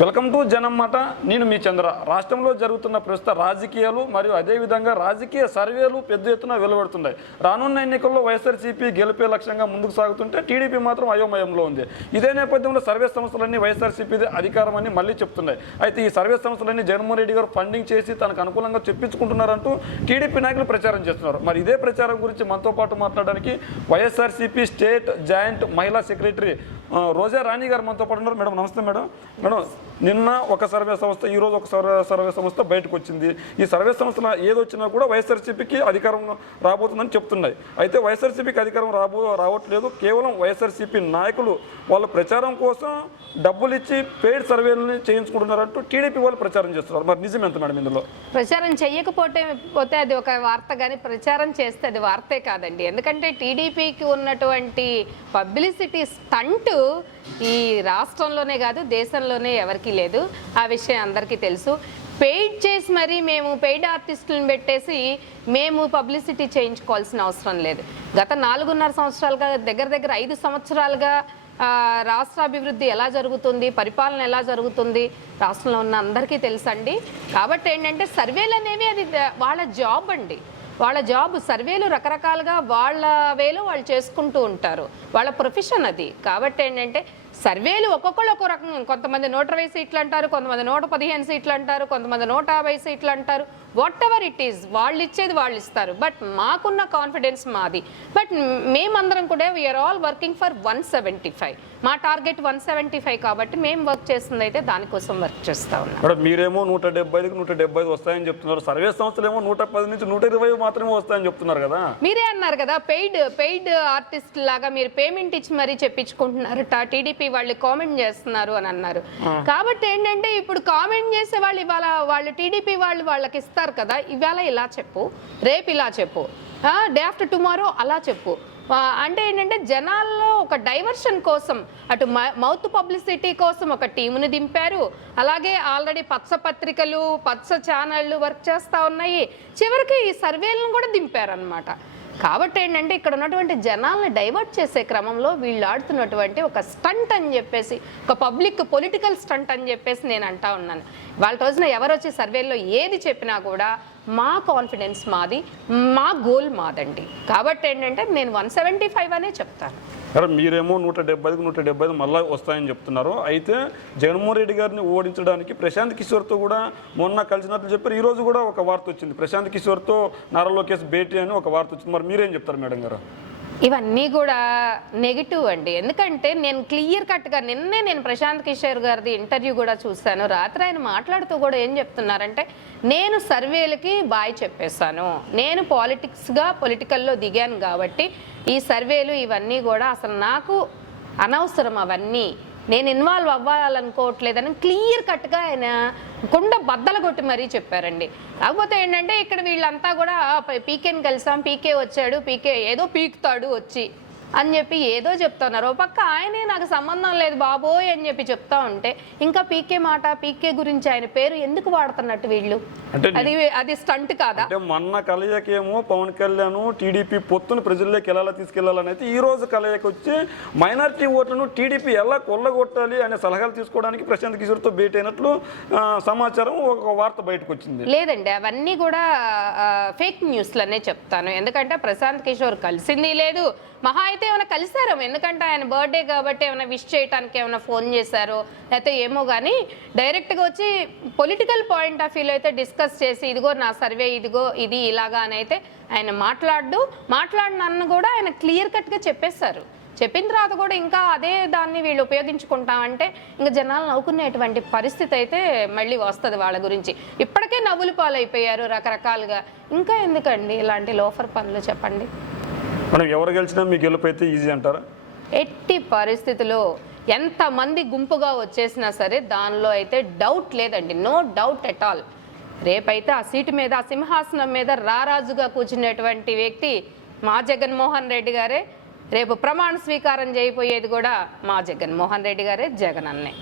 Welcome to జనం మాట. నేను మీ చంద్ర. రాష్ట్రంలో జరుగుతున్న ప్రస్తుత రాజకీయాలు మరియు అదేవిధంగా రాజకీయ సర్వేలు పెద్ద ఎత్తున వెలువడుతున్నాయి. రానున్న ఎన్నికల్లో వైఎస్ఆర్సీపీ గెలిపే లక్ష్యంగా ముందుకు సాగుతుంటే టీడీపీ మాత్రం అయోమయంలో ఉంది. ఇదే నేపథ్యంలో సర్వే సంస్థలన్నీ వైఎస్ఆర్సీపీదే అధికారం అని మళ్ళీ చెప్తున్నాయి. అయితే ఈ సర్వే సంస్థలన్నీ జగన్మోహన్ రెడ్డి గారు ఫండింగ్ చేసి తనకు అనుకూలంగా చెప్పించుకుంటున్నారంటూ టీడీపీ నాయకులు ప్రచారం చేస్తున్నారు. మరి ఇదే ప్రచారం గురించి మనతో పాటు మాట్లాడడానికి వైఎస్ఆర్సీపీ స్టేట్ జాయింట్ మహిళా సెక్రటరీ రోజా రాణి గారు మనతో పాటు ఉన్నారు. మేడం నమస్తే. మేడం నిన్న ఒక సర్వే సంస్థ, ఈరోజు ఒక సర్వే సంస్థ బయటకు వచ్చింది. ఈ సర్వే సంస్థ ఏదొచ్చినా కూడా వైఎస్ఆర్సీపీకి అధికారం రాబోతుందని చెప్తున్నాయి. అయితే వైఎస్ఆర్సీపీకి అధికారం రావట్లేదు. కేవలం వైఎస్ఆర్సీపీ నాయకులు వాళ్ళ ప్రచారం కోసం డబ్బులు ఇచ్చి పెయిడ్ సర్వేలని చేయించుకుంటున్నారంటూ టీడీపీ వాళ్ళు ప్రచారం చేస్తున్నారు. మరి నిజం ఎంత మేడం? ఇందులో ప్రచారం చేయకపోతే అది ఒక వార్త, కానీ ప్రచారం చేస్తే అది వార్తే కాదండి. ఎందుకంటే టీడీపీకి ఉన్నటువంటి పబ్లిసిటీ స్టంట్ ఈ రాష్ట్రంలోనే కాదు దేశంలోనే ఎవరికీ లేదు. ఆ విషయం అందరికీ తెలుసు. పెయిడ్ చేసి మరి మేము పెయిడ్ ఆర్టిస్టులను పెట్టేసి మేము పబ్లిసిటీ చేయించుకోవాల్సిన అవసరం లేదు. గత 4.5 సంవత్సరాలుగా దగ్గర 5 సంవత్సరాలుగా రాష్ట్ర అభివృద్ధి ఎలా జరుగుతుంది, పరిపాలన ఎలా జరుగుతుంది రాష్ట్రంలో ఉన్న అందరికీ తెలుసండి. కాబట్టి ఏంటంటే సర్వేలు అనేవి అది వాళ్ళ జాబ్ అండి. వాళ్ళ జాబ్. సర్వేలు రకరకాలుగా వాళ్ళ వేలో వాళ్ళు చేసుకుంటూ ఉంటారు. వాళ్ళ ప్రొఫెషన్ అది. కాబట్టి ఏంటంటే సర్వేలు ఒక్కొక్కళ్ళు ఒక్కో రకం. కొంతమంది 120 సీట్లు అంటారు, కొంతమంది 115 సీట్లు అంటారు, కొంతమంది 150 సీట్లు అంటారు. వాట్ ఎవర్ ఇట్ ఈస్, వాళ్ళు ఇచ్చేది వాళ్ళు ఇస్తారు. బట్ మాకున్న కాన్ఫిడెన్స్ మాది. బట్ మేమందరం కూడా వీఆర్ ఆల్ వర్కింగ్ ఫర్ 175. మా టార్గెట్ 175 కాబట్టి మేము వర్క్ చేస్తుంది అయితే దానికోసం వర్క్ చేస్తా ఉన్నాం. మేడం మీరేమో 175 వస్తాయని చెప్తున్నారు. సర్వే సంస్థలు ఏమో 110 నుంచి 120 మాత్రమే వస్తాయని చెప్తున్నారు కదా. మీరే అన్నారు కదా పెయిడ్ ఆర్టిస్ట్ లాగా మీరు పేమెంట్ ఇచ్చి మరీ చెప్పించుకుంటున్నారు. టీడీపీ వాళ్ళు కామెంట్ చేస్తున్నారు అని అన్నారు. కాబట్టి ఏంటంటే ఇప్పుడు కామెంట్ చేసే వాళ్ళు ఇవాళ వాళ్ళు టీడీపీ వాళ్ళకి ఇస్తారు కదా. ఇవాళ ఇలా చెప్పు, రేపు ఇలా చెప్పు, డే ఆఫ్టర్ టుమారో అలా చెప్పు. అంటే ఏంటంటే జనాల్లో ఒక డైవర్షన్ కోసం అటు మౌత్ పబ్లిసిటీ కోసం ఒక టీముని దింపారు. అలాగే ఆల్రెడీ పచ్చ పత్రికలు, పచ్చ ఛానళ్ళు వర్క్ చేస్తూ ఉన్నాయి. చివరికి ఈ సర్వేలను కూడా దింపారనమాట. కాబట్టి ఏంటంటే ఇక్కడ ఉన్నటువంటి జనాల్ని డైవర్ట్ చేసే క్రమంలో వీళ్ళు ఆడుతున్నటువంటి ఒక స్టంట్ అని చెప్పేసి, ఒక పొలిటికల్ స్టంట్ అని చెప్పేసి నేను అంటా ఉన్నాను. వాళ్ళ రోజున ఎవరు వచ్చి సర్వేల్లో ఏది చెప్పినా కూడా మా కాన్ఫిడెన్స్ మాది, మా గోల్ మాదండి. కాబట్టి ఏంటంటే నేను 175 అనే చెప్తాను. మీరేమో 175 మళ్ళీ వస్తాయని చెప్తున్నారు. అయితే జగన్మోహన్ రెడ్డి గారిని ఓడించడానికి ప్రశాంత్ కిషోర్తో కూడా మొన్న కలిసినట్లు చెప్పారు. ఈరోజు కూడా ఒక వార్త వచ్చింది, ప్రశాంత్ కిషోర్తో నారా లోకేష్ భేటీ అని ఒక వార్త వచ్చింది. మరి మీరేం చెప్తారు మేడం గారు? ఇవన్నీ కూడా నెగిటివ్ అండి. ఎందుకంటే నేను క్లియర్ కట్గా నిన్నే నేను ప్రశాంత్ కిషోర్ గారిది ఇంటర్వ్యూ కూడా చూశాను. రాత్రి ఆయన మాట్లాడుతూ కూడా ఏం చెప్తున్నారంటే, నేను సర్వేలకి బాయ్ చెప్పేశాను, నేను పొలిటికల్లో దిగాను కాబట్టి ఈ సర్వేలు ఇవన్నీ కూడా అసలు నాకు అనవసరం, అవన్నీ నేను ఇన్వాల్వ్ అవ్వాలనుకోవట్లేదని క్లియర్ కట్గా ఆయన కుండ బద్దలు కొట్టి మరీ చెప్పారండి. కాకపోతే ఏంటంటే ఇక్కడ వీళ్ళంతా కూడా పీకేని కలిసాం, పీకే వచ్చాడు, పీకే ఏదో పీకుతాడు వచ్చి అని చెప్పి ఏదో చెప్తున్నారు. ఓ పక్క ఆయనే నాకు సంబంధం లేదు బాబోయ్ అని చెప్పి చెప్తా ఉంటే ఇంకా పీకే మాట, పీకే గురించి ఆయన పేరు ఎందుకు వాడుతున్నట్టు వీళ్ళు? అది స్టంట్ కాదా? మొన్న కలయికేమో పవన్ కళ్యాణ్ టీడీపీ పొత్తును ప్రజల్లోకి ఎలా తీసుకెళ్లాలని అయితే ఈ రోజు కలయిక వచ్చి మైనారిటీ ఓట్లను టీడీపీ ఎలా కొల్లగొట్టాలి అనే సలహాలు తీసుకోవడానికి ప్రశాంత్ కిషోర్తో భేటీ అయినట్లు సమాచారం, ఒక వార్త బయటకు వచ్చింది. లేదండి, అవన్నీ కూడా ఫేక్ న్యూస్లనే చెప్తాను. ఎందుకంటే ప్రశాంత్ కిషోర్ కలిసింది లేదు. మహా అయితే ఏమైనా కలిసారు, ఎందుకంటే ఆయన బర్త్డే కాబట్టి ఏమైనా విష్ చేయడానికి ఏమైనా ఫోన్ చేశారో లేకపోతే ఏమో, కానీ డైరెక్ట్గా వచ్చి పొలిటికల్ పాయింట్ ఆఫ్ వ్యూలో అయితే డిస్కస్ చేసి ఇదిగో నా సర్వే, ఇదిగో ఇది ఇలాగా అని అయితే ఆయన మాట్లాడినన్ను కూడా ఆయన క్లియర్ కట్గా చెప్పేశారు. చెప్పిన తర్వాత కూడా ఇంకా అదే దాన్ని వీళ్ళు ఉపయోగించుకుంటామంటే ఇంకా జనాలు నవ్వుకునేటువంటి పరిస్థితి అయితే మళ్ళీ వస్తుంది వాళ్ళ గురించి. ఇప్పటికే నవ్వులు పాలైపోయారు రకరకాలుగా. ఇంకా ఎందుకండి ఇలాంటి లోఫర్ పనులు చెప్పండి? మనం ఎవరు గెలిచినా మీ గెలుపు అయితే ఈజీ అంటారా? ఎట్టి పరిస్థితుల్లో ఎంతమంది గుంపుగా వచ్చేసినా సరే దానిలో అయితే డౌట్ లేదండి, నో డౌట్ ఎట్ ఆల్. రేపైతే ఆ సీటు మీద, ఆ సింహాసనం మీద రారాజుగా కూర్చునేటువంటి వ్యక్తి మా జగన్మోహన్ రెడ్డి గారే. రేపు ప్రమాణ స్వీకారం చేయబోయేది కూడా మా జగన్మోహన్ రెడ్డి గారే, జగన్ అన్నే.